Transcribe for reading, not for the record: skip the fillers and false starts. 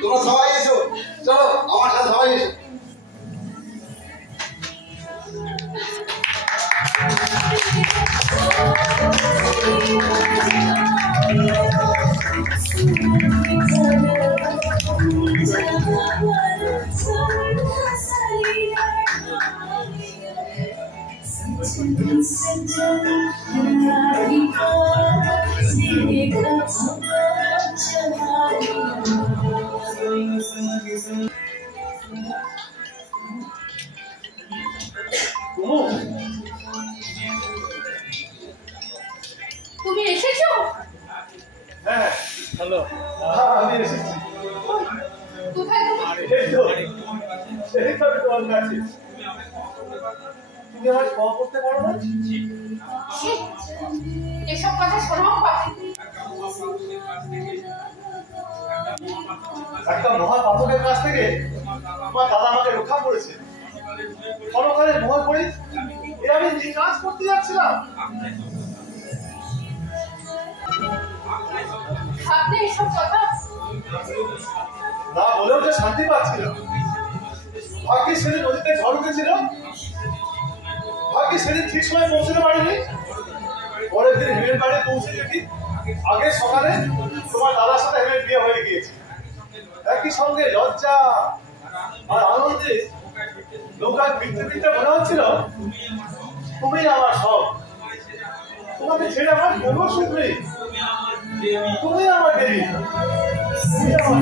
তোমরা সবাই এসো, চলো আমার সাথে সবাই এসো। তুমি এসেছো? হ্যাঁ হ্যালো, আমি এসেছি। কোথায় তুমি? এই তো তোমার কাছে। তুমি আমার কল করতে পারো না? এসব কথা শোনাও পাখি। একটা মহাপাতকের কাছ থেকে তোমার দাদা আমাকে রক্ষা করেছে। ক্ষণকালের মোহে পড়ে আমি কাজ করতে যাচ্ছিলাম। আপনি এসব কথা না বলেও যে শান্তি পাচ্ছিলাম। ভাগ্যে সেদিন নদীতে ঝড় উঠেছিল, ভাগ্যে সেদিন ঠিক সময় পৌঁছতে পারিনি। পরের দিন হেমের বাড়ি পৌঁছে দেখি আগে সকালে তোমার দাদার সাথে হেমের বিয়ে হয়ে গিয়েছে। একই সঙ্গে লজ্জা আর আনন্দে নৌকায় ফিরতে ফিরতে মনে হচ্ছিল তুমি আমার সব। তোমাকে ছেড়ে আমার কোনো সুখ নেই। তুমি আমার দেবী, তুমি আমার